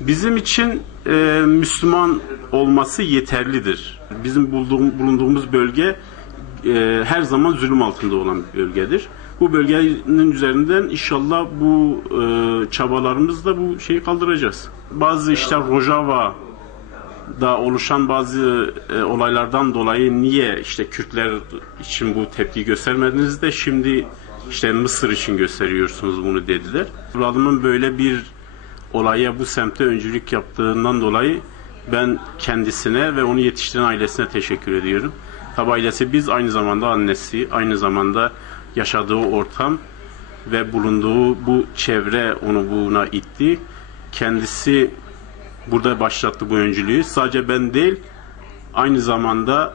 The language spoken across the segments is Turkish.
Bizim için Müslüman olması yeterlidir. Bizim bulunduğumuz bölge her zaman zulüm altında olan bir bölgedir. Bu bölgenin üzerinden inşallah bu çabalarımızla bu şeyi kaldıracağız. Bazı işte Rojava'da oluşan bazı olaylardan dolayı niye işte Kürtler için bu tepki göstermediniz de şimdi işte Mısır için gösteriyorsunuz bunu dediler. Evladımın böyle bir olaya bu semtte öncülük yaptığından dolayı ben kendisine ve onu yetiştiren ailesine teşekkür ediyorum. Tabi ailesi biz, aynı zamanda annesi, aynı zamanda yaşadığı ortam ve bulunduğu bu çevre onu buna itti. Kendisi burada başlattı bu öncülüğü. Sadece ben değil, aynı zamanda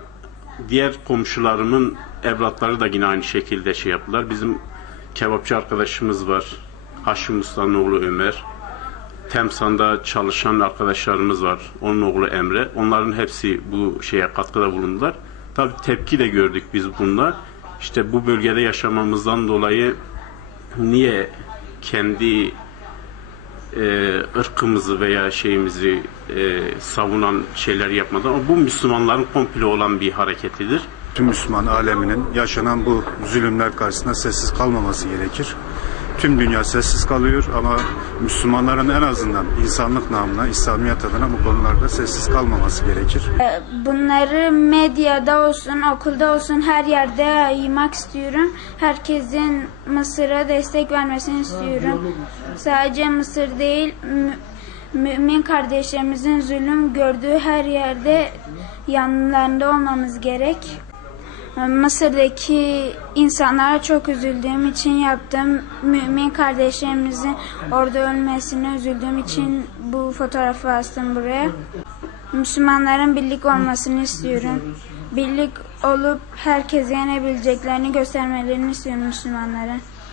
diğer komşularımın evlatları da yine aynı şekilde şey yaptılar. Bizim kebapçı arkadaşımız var, Haşim Usta'nın oğlu Ömer. Temsan'da çalışan arkadaşlarımız var, onun oğlu Emre. Onların hepsi bu şeye katkıda bulundular. Tabii tepki de gördük biz bunlar. İşte bu bölgede yaşamamızdan dolayı niye kendi ırkımızı veya şeyimizi savunan şeyler yapmadan, ama bu Müslümanların komple olan bir hareketidir. Tüm Müslüman aleminin yaşanan bu zulümler karşısında sessiz kalmaması gerekir. Tüm dünya sessiz kalıyor ama Müslümanların en azından insanlık namına, İslamiyet adına bu konularda sessiz kalmaması gerekir. Bunları medyada olsun, okulda olsun her yerde yaymak istiyorum. Herkesin Mısır'a destek vermesini istiyorum. Sadece Mısır değil, mümin kardeşlerimizin zulüm gördüğü her yerde yanlarında olmamız gerek. Mısır'daki insanlara çok üzüldüğüm için yaptım. Mümin kardeşlerimizin orada ölmesine üzüldüğüm için bu fotoğrafı astım buraya. Müslümanların birlik olmasını istiyorum. Birlik olup herkese yenebileceklerini göstermelerini istiyorum Müslümanlara.